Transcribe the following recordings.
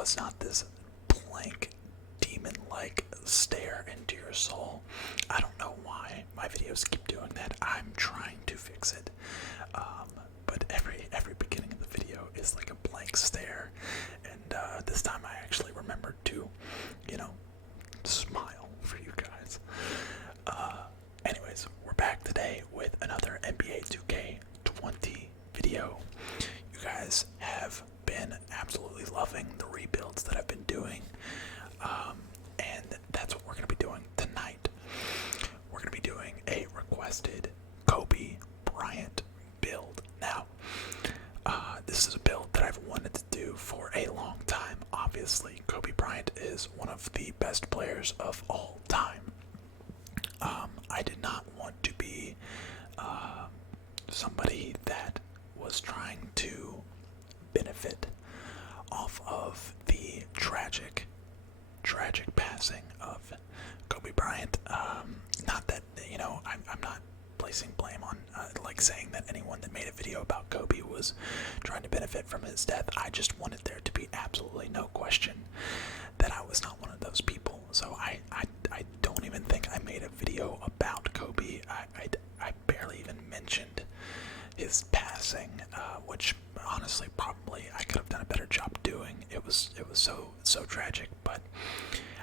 was not this blank, demon-like stare into your soul. I don't know why my videos keep doing that. I'm trying to fix it. But every beginning of the video is like a blank stare, and this time I actually remembered to, smile for you guys. Anyways, we're back today with another NBA 2K20 video. You guys have been absolutely loving the rebuilds that I've been doing, and that's what we're going to be doing tonight. We're going to be doing a requested Kobe Bryant build. Now, this is a build that I've wanted to do for a long time. Obviously, Kobe Bryant is one of the best players of all time. I did not want to be somebody that was trying to benefit off of the tragic passing of Kobe Bryant. Not that, I'm not placing blame on, saying that anyone that made a video about Kobe was trying to benefit from his death. I just wanted there to be absolutely no question that I was not one of those people. So I don't even think I made a video about Kobe. I barely even mentioned his passing, which honestly probably I could have done a better job doing. It was so tragic, but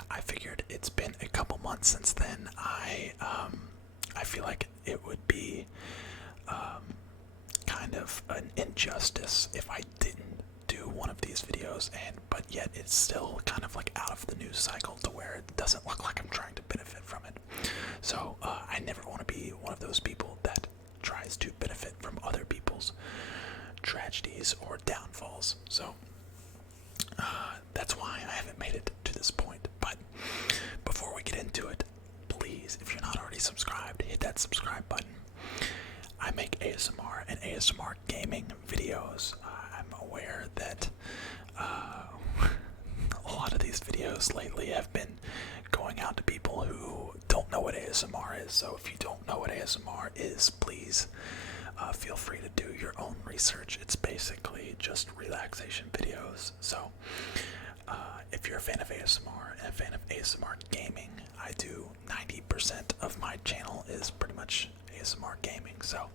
I figured it's been a couple months since then. I feel like it would be kind of an injustice if I didn't do one of these videos, but yet it's still kind of like out of the news cycle to where it doesn't look like I'm trying to benefit from it. So I never want to be one of those people that tries to benefit from other people's tragedies or downfalls. So that's why I haven't made it to this point. But before we get into it, please, if you're not already subscribed, hit that subscribe button. I make ASMR and ASMR gaming videos. I'm aware that a lot of these videos lately have been going out to people who don't know what ASMR is. So if you don't know what ASMR is, please feel free to do your own research. It's basically just relaxation videos. So if you're a fan of ASMR and a fan of ASMR gaming, I do 90% of my channel is pretty much ASMR gaming. So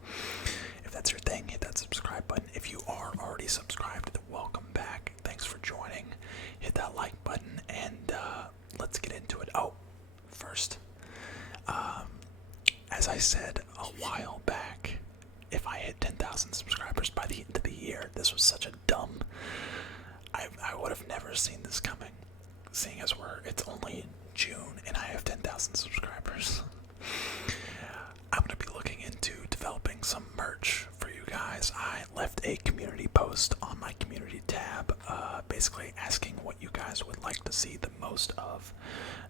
if that's your thing, hit that subscribe button. If you are already subscribed, then welcome back. Thanks for joining. Hit that like button, and let's get into it. Oh, first, as I said a while back, if I hit 10,000 subscribers by the end of the year, this was such a dumb. I would have never seen this coming, seeing as it's only June and I have 10,000 subscribers. I'm going to be looking into developing some merch for you guys. I left a community post on my community tab, basically asking what you guys would like to see the most of.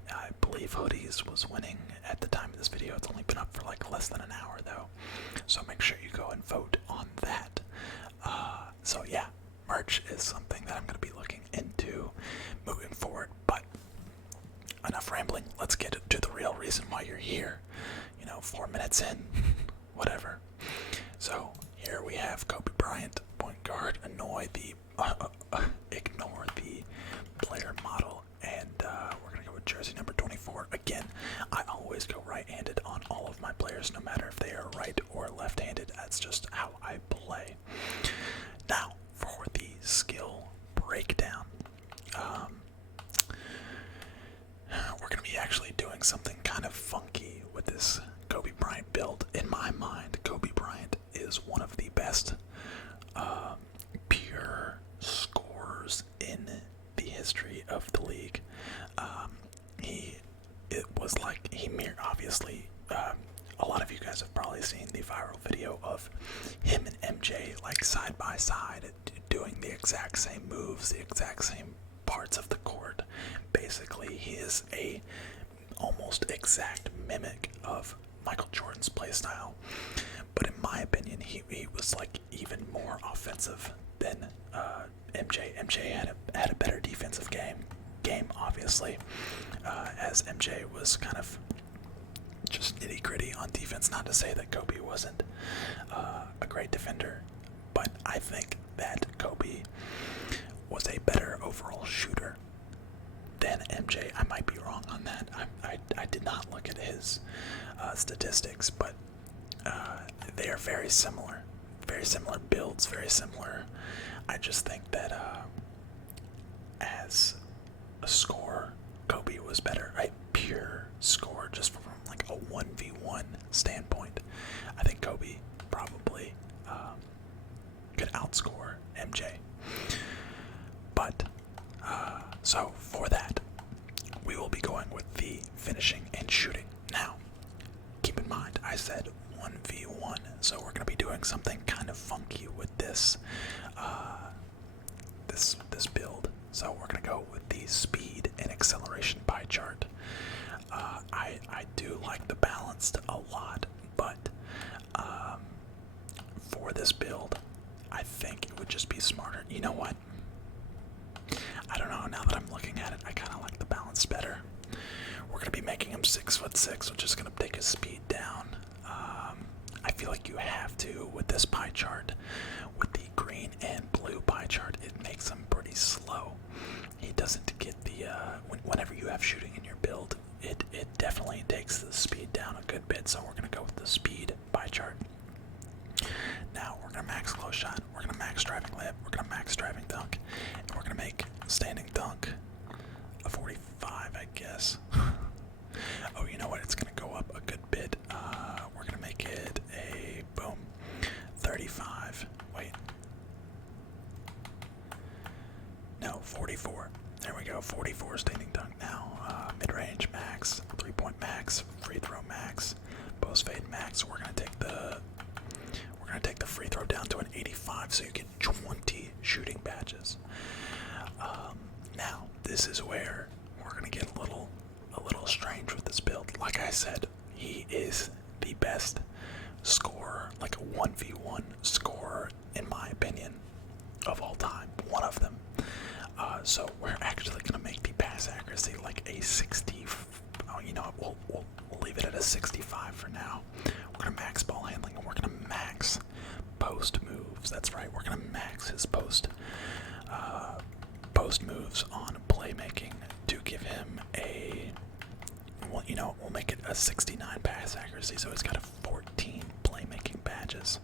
I believe hoodies was winning at the time of this video. It's only been up for like less than an hour though, so make sure you go and vote on that. So yeah, merch is something that I'm going to be looking into moving forward. But enough rambling, let's get to the real reason why you're here. 4 minutes in, whatever. So here we have Kobe Bryant, point guard. Ignore the player model, and we're gonna go with jersey number 24. Again, I always go right-handed on all of my players, no matter if they are right or left-handed. That's just how I play. Now for the skill breakdown. We're going to be actually doing something kind of funky with this Kobe Bryant build. In my mind, Kobe Bryant is one of the best pure scorers in the history of the league. Obviously, a lot of you guys have probably seen the viral video of him and MJ side by side doing the exact same moves, the exact same parts of the court. Basically, he is a almost exact mimic of Michael Jordan's playstyle. But in my opinion, he was even more offensive than MJ. MJ had a better defensive game obviously, as MJ was kind of just nitty gritty on defense. Not to say that Kobe wasn't a great defender, but I think that Kobe was a better overall shooter than MJ. I might be wrong on that. I did not look at his statistics, but they are very similar. Very similar builds, very similar. I just think that as a scorer, Kobe was better. Right? Pure score, just from like a 1v1 standpoint. I think Kobe probably could outscore MJ. But, so for that, we will be going with the finishing and shooting. Now, keep in mind, I said 1v1, so we're going to be doing something kind of funky with this, this build. So we're going to go with the speed and acceleration pie chart. I do like the balanced a lot, but for this build, I think it would just be smarter. You know what? I don't know, now that I'm looking at it, I kind of like the balance better. We're going to be making him 6'6", which is going to take his speed down. I feel like you have to with this pie chart. With the green and blue pie chart, it makes him pretty slow. He doesn't get the, whenever you have shooting in your build, it definitely takes the speed down a good bit, so we're going to go with the speed pie chart. Now, we're going to max close shot, we're going to max driving layup, we're going to max driving dunk, and we're going to make standing dunk a 45, I guess. Oh, you know what? It's going to go up a good bit. We're going to make it a, boom, 35. Wait. No, 44. There we go, 44 standing dunk now. Mid-range max, three-point max, free throw max, post fade max. We're going to take the free throw down to an 85, so you get 20 shooting badges. Now, this is where we're going to get a little strange with this build. Like I said, he is the best scorer, like a 1v1 scorer, in my opinion, of all time. One of them. So we're actually going to make the pass accuracy like a 60. Oh, you know what? We'll leave it at a 65 for now. We're going to max ball handling, and we're going to max post moves. That's right. We're going to max his post moves on playmaking to give him a, well, you know, we'll make it a 69 pass accuracy, so he's got a 14 playmaking badges.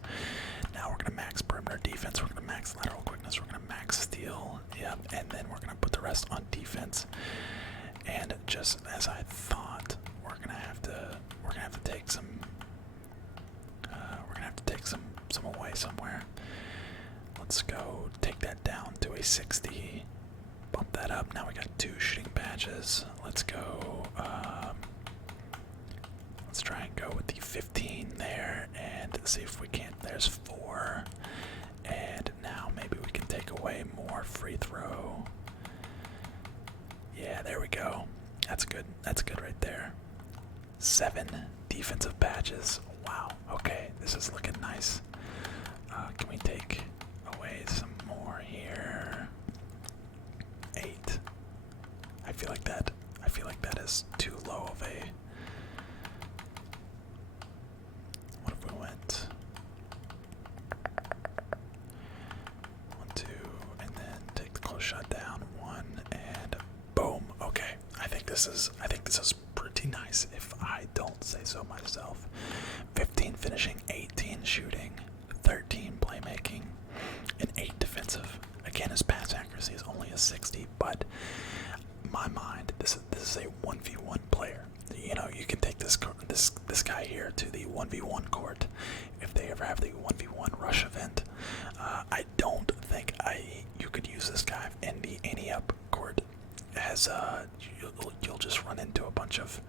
Now we're going to max perimeter defense, we're going to max lateral quickness, we're going to max steal, yep, and then we're going to put the rest on defense. And just as I thought, we're going to have to take some, some away somewhere. Let's go take that down to a 60. Bump that up. Now we got 2 shooting badges. Let's go. Let's try and go with the 15 there and see if we can't. There's 4. And now maybe we can take away more free throw. Yeah, there we go. That's good. That's good right there. 7 defensive badges. Wow. Okay, this is looking nice. Can we take away some more here? 8. I feel like that is too low of a. What if we went 1, 2, and then take the close shot down 1 and boom. Okay, I think this is pretty nice if I don't say so myself. 15 finishing, 18 shooting, 13 playmaking, and 8 defensive. Again, his pass accuracy is only a 60, but in my mind, this is a 1v1 player. You know, you can take this guy here to the 1v1 court if they ever have the 1v1 rush event. I don't think you could use this guy in the any-up court, as you'll just run into a bunch of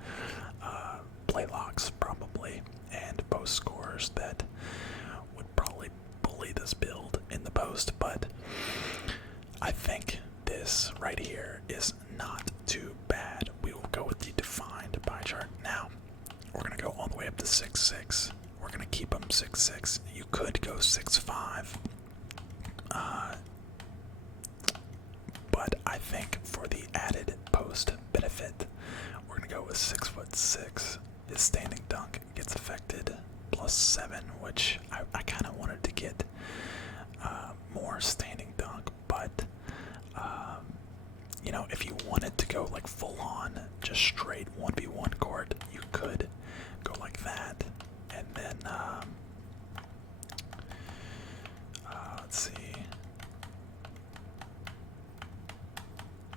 play locks probably, and post scorers that would probably bully this build in the post. But I think this right here is not too bad. We will go with the defined pie chart. Now, we're going to go all the way up to 6'6". We're going to keep him 6'6". You could go 6'5". But I think for the added post benefit, we're going to go with 6'6". His standing dunk gets affected +7, which I kind of wanted to get more standing dunk, but straight 1v1 court, you could go like that, and then let's see.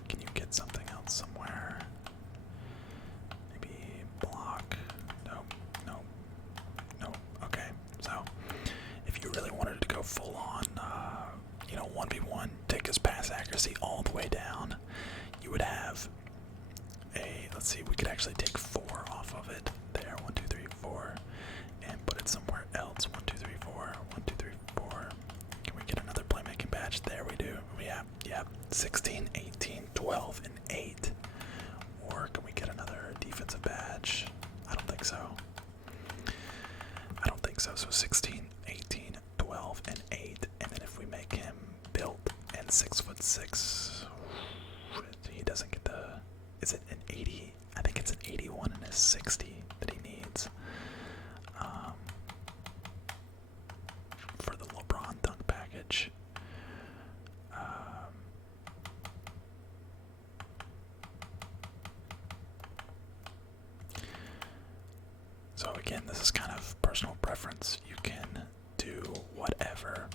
Can you get something else somewhere? Maybe block. Nope. Nope. Nope. Okay. So if you really wanted to go full on, 1v1, take his pass accuracy all the way down, you would have let's see, we could actually take 4 off of it. There, 1, 2, 3, 4, and put it somewhere else. 1, 2, 3, 4, 1, 2, 3, 4. Can we get another playmaking badge? There we do. Yeah. 16, 18, 12, and 8. Or can we get another defensive badge? I don't think so. So 16, 18, 12, and 8. And then if we make him built and 6'6", he doesn't get the. Is it an 80? I think it's an 81 and a 60 that he needs. For the LeBron dunk package. So again, this is kind of personal preference. You can do whatever.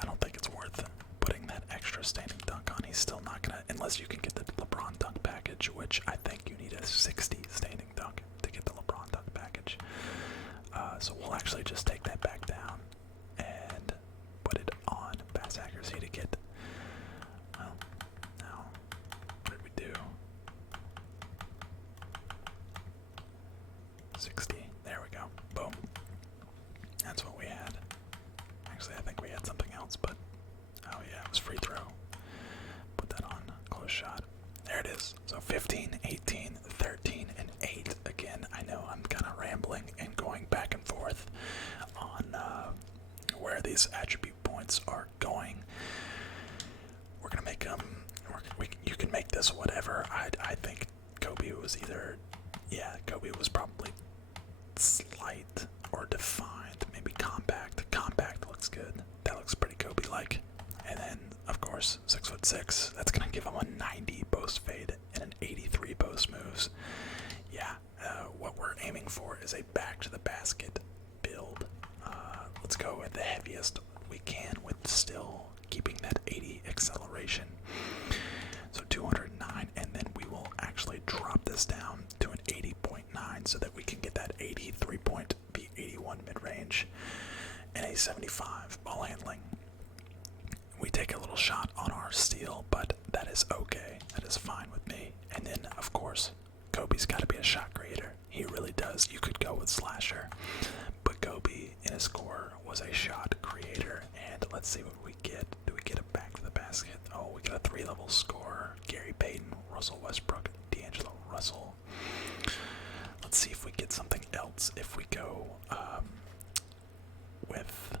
I don't think it's worth putting that extra standing dunk on. He's still not gonna, unless you can get the LeBron dunk package, which I think you need a 60 standing dunk to get the LeBron dunk package. So we'll actually just take that back down and put it on pass accuracy to get. Well, now what did we do? 60. There we go. Boom. That's what we had. Actually, I think we had something else, but oh yeah, it was free throw. Put that on close shot. There it is. So 15, 18, 13, and 8. Again, I know I'm kind of rambling and going back and forth on where these attribute points are going. We're gonna make them. You can make this whatever. I think Kobe was either. Yeah, Kobe was probably slight or defined, maybe compact. Compact looks good. That looks pretty Kobe-like. And then, of course, 6'6". That's gonna give him a 90 post fade and an 83 post moves. Yeah, what we're aiming for is a back to the basket build. Let's go at the heaviest we can with still keeping that 80 acceleration. So 209, and then we will actually drop this down to an 80.9 so that we can get that 83 point, the 81 mid-range, and a 75 ball handling. We take a little shot on our steal, but that is okay. That is fine with me. And then, of course, Kobe's got to be a shot creator. He really does. You could go with Slasher, but Kobe in his core was a shot creator. And let's see what we get. Do we get a back to the basket? Oh, we got a 3-level score. Gary Payton, Russell Westbrook, D'Angelo Russell. Let's see if we get something else. If we go with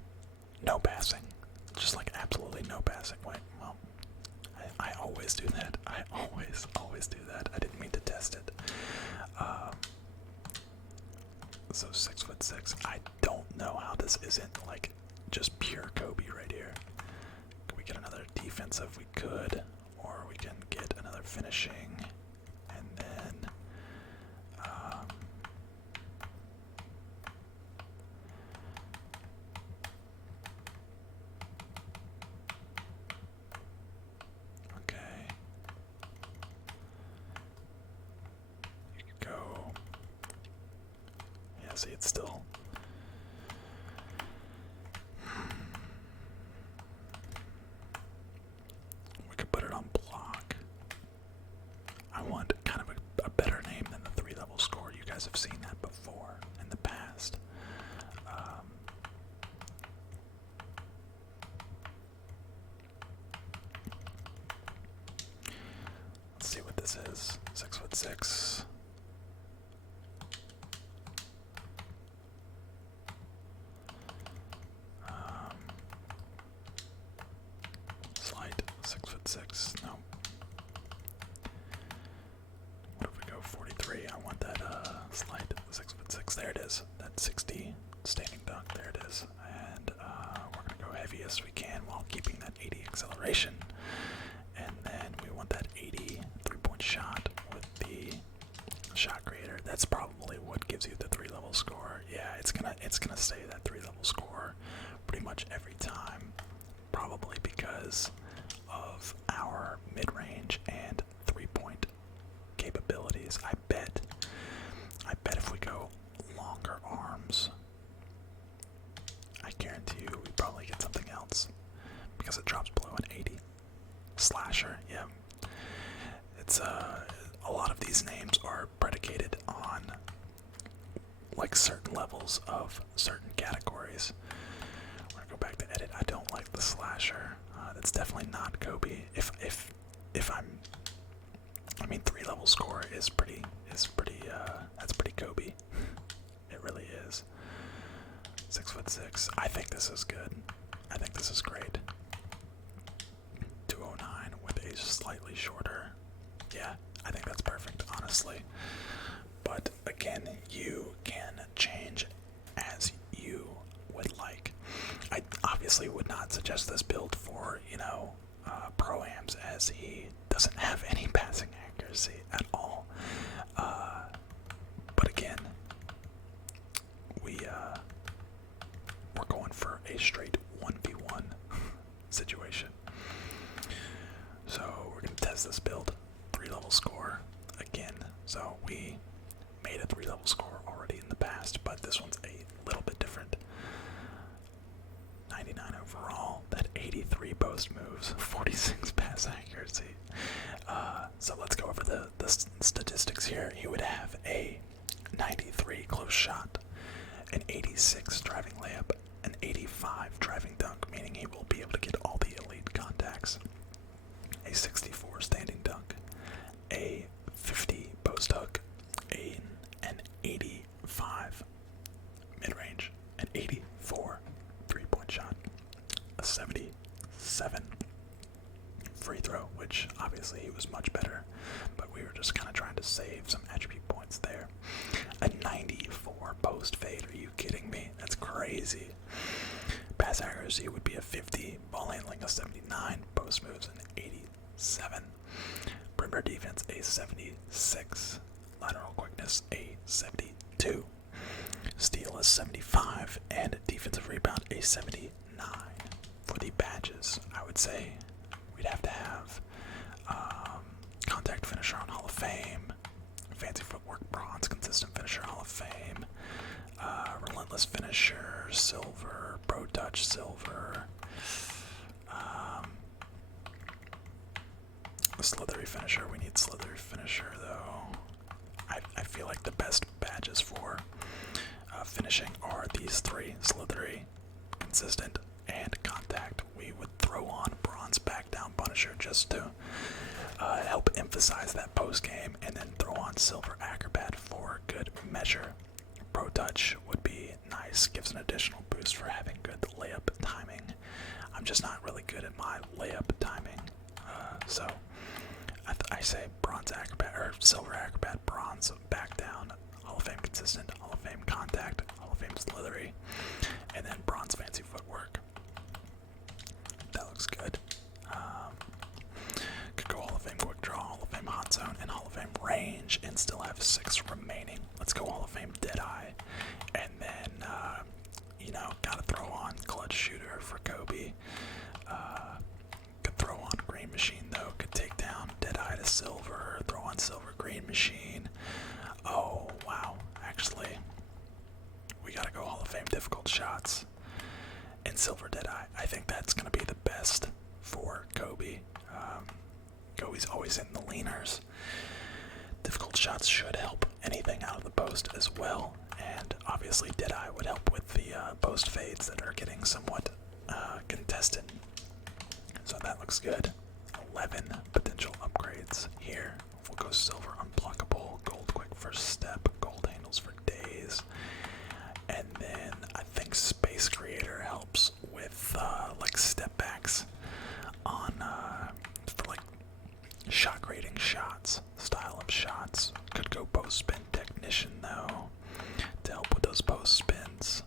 no passing, just like absolutely no passing. Wait, well, I always do that. I always do that. I didn't mean to test it. So 6'6". I don't know how this isn't like just pure Kobe right here. Can we get another defensive? We could, or we can get another finishing, and then okay. You could go. Yeah, see, it's still. We could put it on block. I want kind of a better name than the 3-level score. You guys have seen that before in the past. Let's see what this is. 6'6". Slight 6'6". No. What if we go 43? I want that slight 6'6". There it is. That 60 standing dunk. There it is. And we're gonna go heavy as we can while keeping that 80 acceleration. And then we want that 80 3-point shot with the gives you the 3-level score. Yeah, it's gonna stay that 3-level score pretty much every time. Probably because of our mid-range and 3-point capabilities. I bet if we go longer arms, I guarantee you we probably get something else because it drops below an 80. Slasher, yeah. It's a lot of these names are predicated on like certain levels of certain categories. We're gonna go back to edit. I don't like the slasher. That's definitely not Kobe. If I mean 3-level score is pretty that's pretty Kobe. It really is. 6'6". I think this is good. I think this is great. 209 with a slightly shorter. Yeah, I think that's perfect, honestly. But again, you can change as you would like. I obviously would not suggest this build for, pro-ams, as he doesn't have any passing accuracy at all. But again, we're going for a straight 1v1 situation. So we're going to test this build. 3-level score again. So we made a 3-level score already in the past, but this one's a little bit different. 99 overall, that 83 post moves, 46 pass accuracy. So let's go over the statistics here. He would have a 93 close shot, an 86 driving layup, an 85 driving dunk, meaning he will be able to get all the elite contacts, a 64 standing dunk, a 50 post hook, an 85 mid-range, an 84 3-point shot, a 77 free throw, which obviously he was much better, but we were just kind of trying to save some attribute points there. A 94 post fade, are you kidding me? That's crazy. Pass accuracy would be a 50, ball handling a 79, post moves an 87, perimeter defense a 76, lateral quickness a 72, steal a 75, and defensive rebound a 79. For the badges, I would say we'd have to have contact finisher on Hall of Fame, fancy footwork bronze, consistent finisher Hall of Fame, relentless finisher silver, pro touch silver, a slithery finisher. We need slithery finisher though. I feel like the best badges for finishing are these three: slithery, consistent, and contact. We would throw on bronze back down punisher just to help emphasize that post game, and then throw on silver acrobat for good measure. Pro touch would be nice, gives an additional boost for having good layup timing. I'm just not really good at my layup timing, so I say bronze acrobat or silver acrobat, bronze back down, Hall of Fame consistent, Hall of Fame contact, Hall of Fame slithery, and then bronze fancy footwork. That looks good. Could go Hall of Fame quick draw, Hall of Fame hot zone, and Hall of Fame range, and still have 6 remaining. Let's go Hall of Fame Deadeye, and then gotta throw on clutch shooter for Kobe. Could throw on green machine though. Could take down Deadeye to silver. Throw on silver green machine. Oh wow! Actually, we gotta go Hall of Fame difficult shots and silver Deadeye. I think that's gonna be the best for Kobe. Kobe's always in the leaners. Difficult shots should help anything out of the post as well, and obviously Deadeye would help with the post fades that are getting somewhat contested. So that looks good. 11 potential upgrades here. We'll go silver unblockable, gold quick first step, gold handles for days, and then I think space creator helps with like step backs on for like shot grading shots, style of shots. Could go post spin technician though to help with those post spins.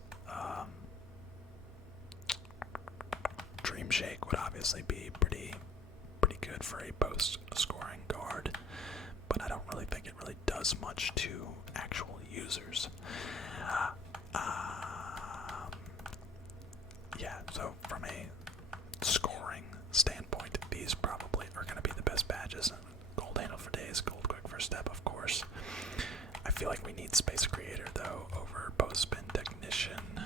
Dream shake would obviously be pretty good for a post scoring guard, but I don't really think it really does much to actual users. Yeah, so from a scoring standpoint, these probably are going to be the best badges. Gold handle for days, gold quick first step, of course. I feel like we need Space Creator, though, over Post Spin Technician.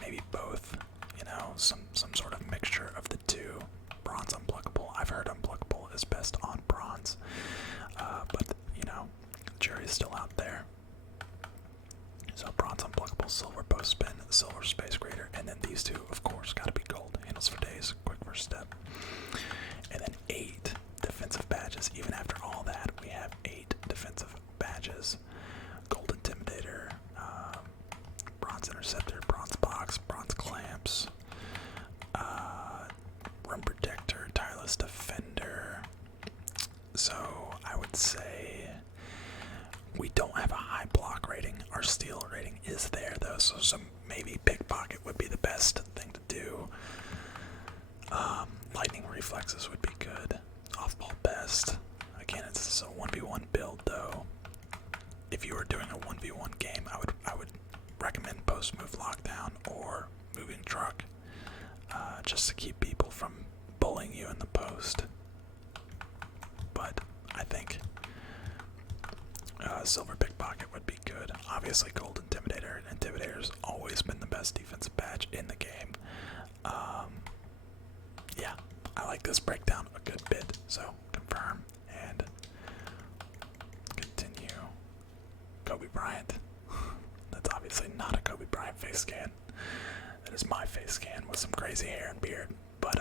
Maybe both, you know, some sort of mixture of the two. Bronze Unpluckable. I've heard Unpluckable is best on bronze. But, you know, the jury's still out there. So bronze Unpluckable, silver Post Spin, silver Space Creator, and then these two, of course, gotta be gold. Handles for days, quick first step. And then 8 defensive badges. Even after all that, we have 8 defensive badges. Gold Intimidator, bronze Interceptor, bronze Box, bronze Clamps, Room Protector, Tireless Defender. So I would say we don't have a high block rating. Our steal rating is there though, so maybe Pickpocket would be the best thing to do. Lightning Reflexes would be good. Off-ball best. Again, it's a 1v1 build though. If you were doing a 1v1 game, I would recommend Post Move Lockdown or Moving Truck, just to keep people from bullying you in the post. But I think silver Pickpocket would be good. Obviously, gold Intimidator. Intimidator's always been the best defensive badge in the game. Yeah, I like this breakdown a good bit. So confirm and continue. Kobe Bryant. That's obviously not a Kobe Bryant face scan. That is my face scan with some crazy hair and beard. But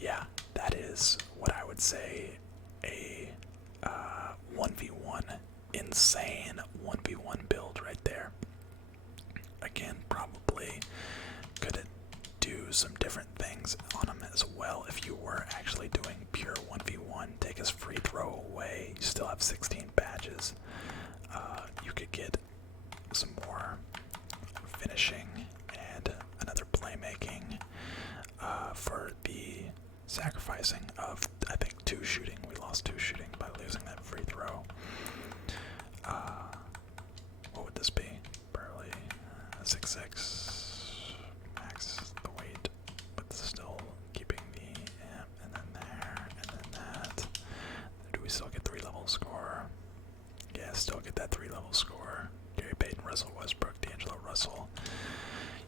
yeah, that is what I would say a 1v1 insane 1v1 build right there. Again, probably could do some different things on him as well. If you were actually doing pure 1v1, take his free throw away, you still have 16 badges. You could get some more finishing and another playmaking for the sacrificing of, I think, 2 shooting. We lost 2 shooting by losing that free throw. What would this be? Barely 6'6", max the weight, but still keeping the amp, and then there, and then that. Do we still get 3-level score? Yeah, still get that 3-level score. Gary Payton, Russell Westbrook, D'Angelo Russell.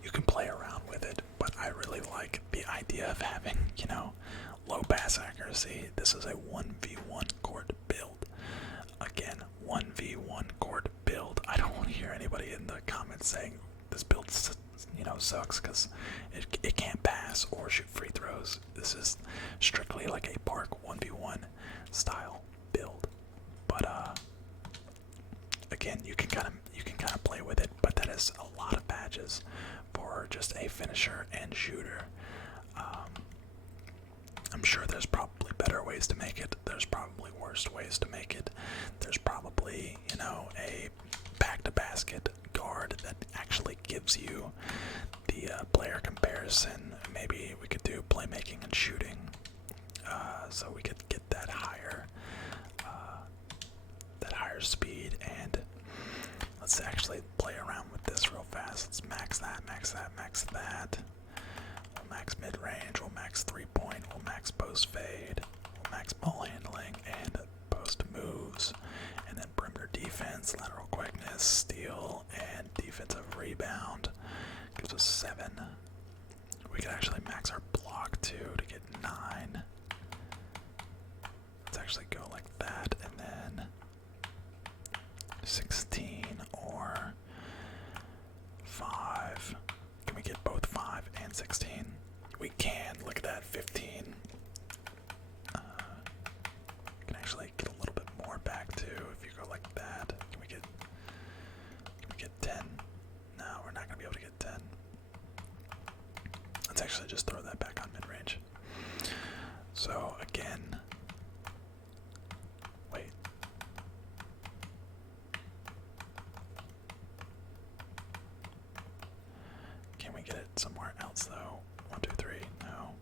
You can play around with it, but I really like the idea of having, you know, low pass accuracy. This is a 1v1 court build. Again, 1v1 court build. I don't want to hear anybody in the comments saying this build, you know, sucks because it can't pass or shoot free throws. This is strictly like a park 1v1 style build. But again, you can kind of play with it, but that is a lot of badges for just a finisher and shooter. I'm sure there's probably better ways to make it. There's probably worse ways to make it. There's probably, you know, a back-to-basket guard that actually gives you the player comparison. Maybe we could do playmaking and shooting, so we could get that higher speed. And let's actually play around with this real fast. Let's max that, max that, max that. We'll max mid-range, we'll max 3-point, we'll max post-fade, we'll max ball handling and post moves, and then perimeter defense, lateral quickness, steal, and defensive rebound. Gives us 7. We could actually max our block too to get 9. Let's actually go like that, and then 16 or 5. Can we get both 5 and 16? We can. Look at that, 15. Can actually get a little bit more back too if you go like that. Can we get 10? No, we're not gonna be able to get 10. Let's actually just throw that back on mid-range. So again, wait. Can we get it somewhere else though? 1, 2, 3, no.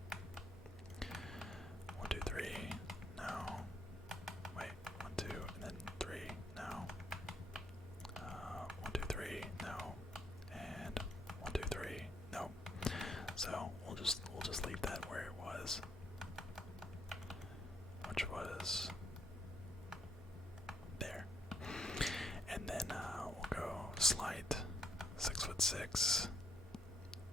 1, 2, 3, no. Wait, 1, 2, and then 3, no. we'll just leave that where it was, which was there. And then we'll go slight 6'6".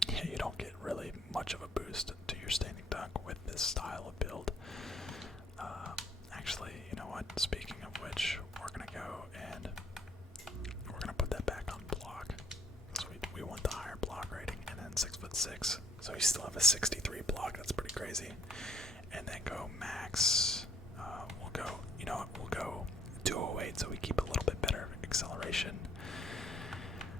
Yeah, you don't get really much of a boost to your standing dunk with this style of build. Actually, you know what? Speaking of which, we're gonna go and we're gonna put that back on block. So we want the higher block rating, and then 6'6". So we still have a 63 block. That's pretty crazy. And then go max. We'll go. You know what? We'll go 208, so we keep a little bit better acceleration.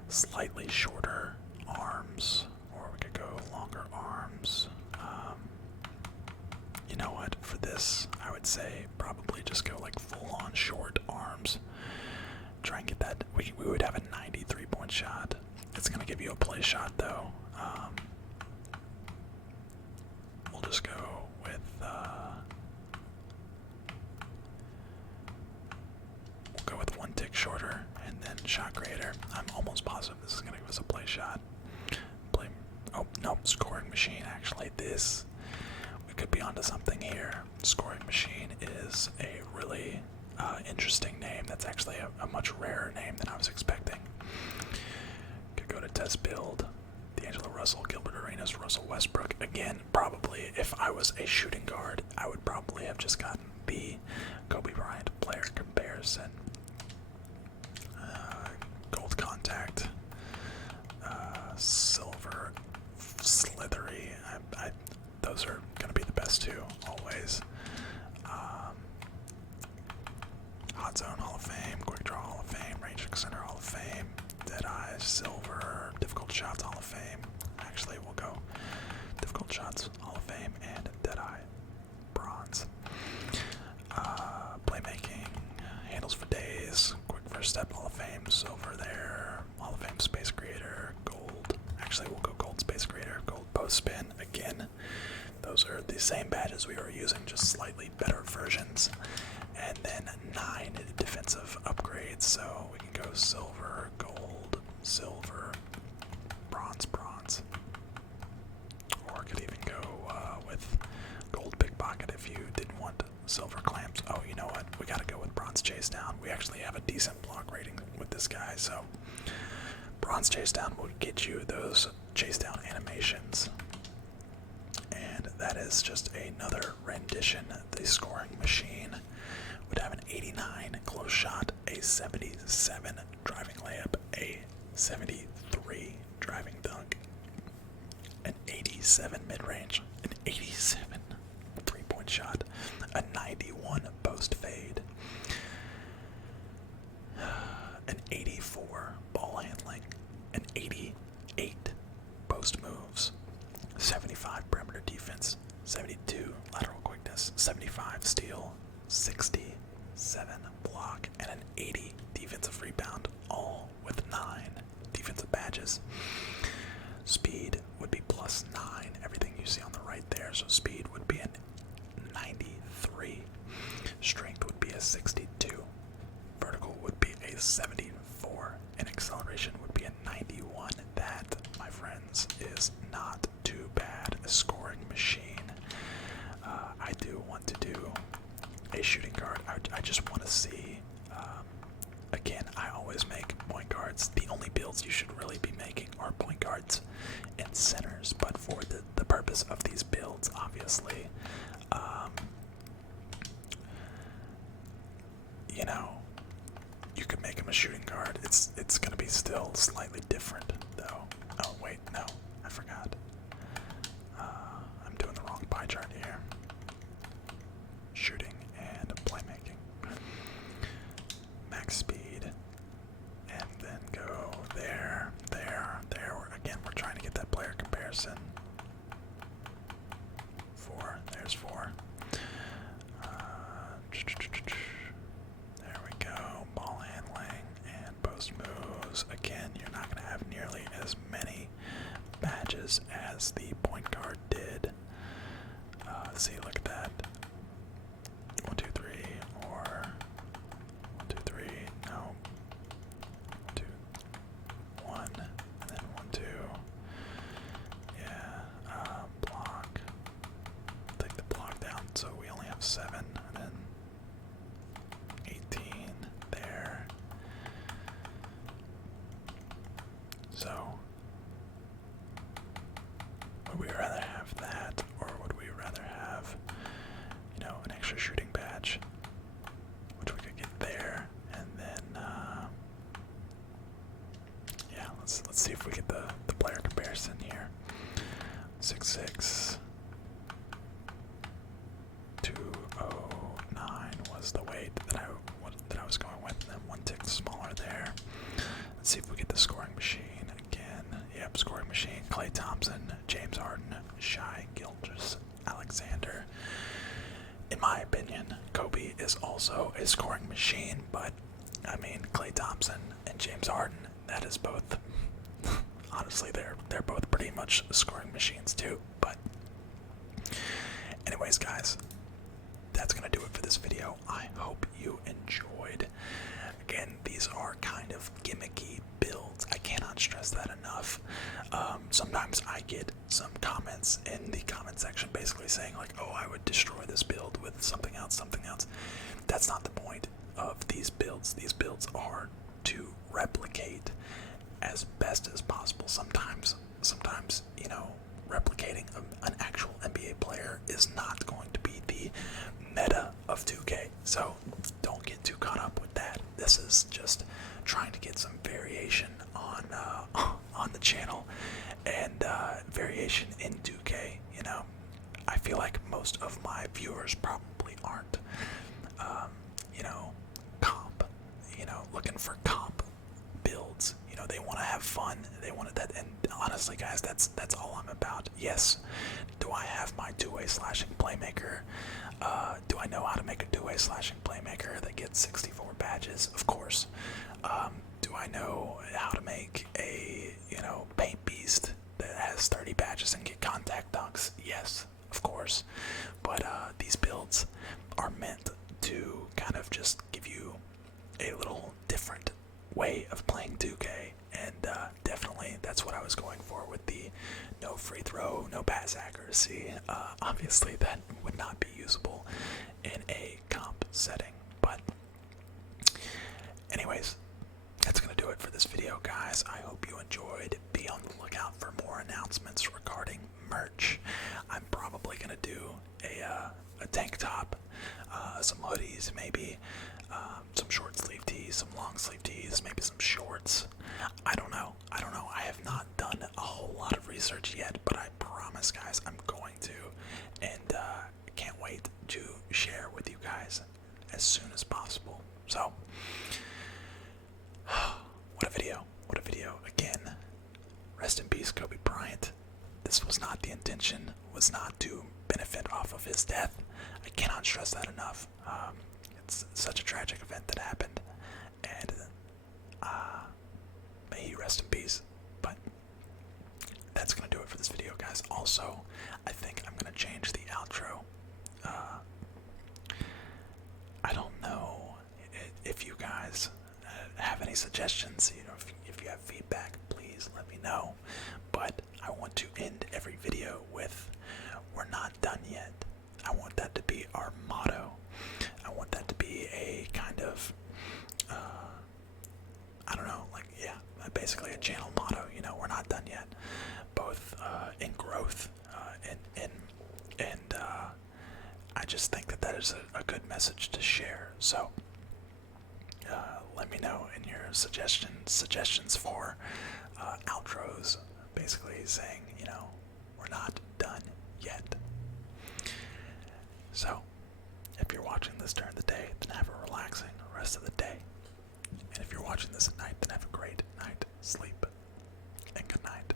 Slightly shorter arms, or we could go longer arms. You know what? For this, I would say probably just go like full-on short arms. Try and get that. We would have a 93-point shot. It's gonna give you a play shot though. We'll just go with. We'll go with 1 tick shorter, and then shot creator. I'm almost positive this is gonna give us a play shot. Oh no, scoring machine. Actually, this. Could be onto something here. Scoring machine is a really interesting name. That's actually a much rarer name than I was expecting. Could go to test build. D'Angelo Russell, Gilbert Arenas, Russell Westbrook. Again, probably if I was a shooting guard, I would probably have just gotten the Kobe Bryant player comparison. Gold contact, silver, slithery. Those are going to be the best two, always. Hot Zone Hall of Fame, Quick Draw Hall of Fame, Range Extender Hall of Fame, Deadeye, Silver, Difficult Shots Hall of Fame. Actually, we'll go Difficult Shots Hall of Fame and Deadeye, Bronze. Playmaking, Handles for Days, Quick First Step Hall of Fame, Silver there, Hall of Fame Space Creator, Gold. Actually, we'll go Gold Space Creator, Gold Post Spin again. Those are the same badges we were using, just slightly better versions. And then 9 defensive upgrades, so we can go silver, gold, silver, bronze, bronze. Or could even go with gold pickpocket if you didn't want silver clamps. Oh, you know what? We gotta go with bronze chase down. We actually have a decent block rating with this guy, so bronze chase down will get you those chase down animations. And that is just another rendition. The scoring machine would have an 89 close shot, a 77 driving layup, a 73 driving dunk, an 87 mid-range, an 87 three-point shot, a 91 post fade, an 84 ball handling, an 88 post moves, 75 perimeter defense, 72 lateral quickness, 75 steal, 67 block, and an 80 defensive rebound, all with 9 defensive badges. Speed would be +9, everything you see on the right there, so speed would be a 93, strength would be a 62, vertical would be a 74, and acceleration would be a 91. That, my friends, is not too bad. A scoring machine. I do want to do a shooting guard. I just want to see. Again, I always make point guards. The only builds you should really be making are point guards and centers. But for the purpose of these builds, obviously, you know, you could make him a shooting guard. It's gonna be still slightly different, though. Oh wait, no, I forgot. I'm doing the wrong pie chart here. Shooting and playmaking. Max speed, and then go there, there, there. Again, we're trying to get that player comparison. 4, there's 4. There we go. Ball handling and post moves. Again, you're not going to have nearly as many badges as the point guard did. See, look at that. 1, 2, 3, or 1, 2, 3. No. 2, 1, and then 1, 2. Yeah. Block. smaller there. Let's see if we get the scoring machine again. Yep, scoring machine. Klay Thompson, James Harden, Shai Gilgeous-Alexander. In my opinion, Kobe is also a scoring machine, but I mean, Klay Thompson and James Harden, that is both. Honestly, they're both pretty much scoring machines too. But anyways, guys, that's gonna do it for this video. I hope you enjoyed. Again, these are kind of gimmicky builds. I cannot stress that enough. Sometimes I get some comments in the comment section basically saying like, oh, I would destroy this build with something else, something else. That's not the point of these builds. These builds are to replicate as best as possible. Sometimes, you know, replicating an actual NBA player is not going to be the meta of 2K. So don't get too caught up with that. This is just trying to get some variation on the channel and variation in 2K. You know, I feel like most of my viewers probably aren't, you know, looking for comp builds. You know, they want to have fun. They want that, and honestly, guys, that's all I'm about. Yes, do I have my two-way slashing playmaker? Do I know how to make a two-way slashing playmaker that gets 64 badges? Of course. Do I know how to make a, you know, paint beast that has 30 badges and get contact dunks? Yes, of course. But these builds are meant to kind of just give you a little different way of playing 2K, and definitely that's what I was going for with the no free throw, no pass accuracy. Obviously that would not be usable in a comp setting, but anyways, that's gonna do it for this video, guys. I hope you enjoyed. Be on the lookout for more announcements regarding merch. I'm probably gonna do a tank top, some hoodies, maybe some short sleeve tees, some long sleeve tees, maybe some shorts. I don't know. I have not done a whole lot of research yet, but I promise, guys, I'm going to, and can't wait to share with you guys as soon as possible. So, what a video. Again, rest in peace, Kobe Bryant. This was not the intention, was not to benefit off of his death. I cannot stress that enough. It's such a tragic event that happened, and may he rest in peace. But that's gonna do it for this video, guys. Also, I think I'm gonna change the outro. I don't know if you guys have any suggestions. You know, if you have feedback, please let me know. But I want to end every video with, "We're not done yet." I want that to be our motto. I want that to be a kind of, I don't know, like, yeah, basically a channel motto. You know, we're not done yet. Both in growth and I just think that is a good message to share. So let me know in your suggestions for outros, basically saying, you know, we're not done yet. So, if you're watching this during the day, then have a relaxing rest of the day. And if you're watching this at night, then have a great night, sleep, and good night.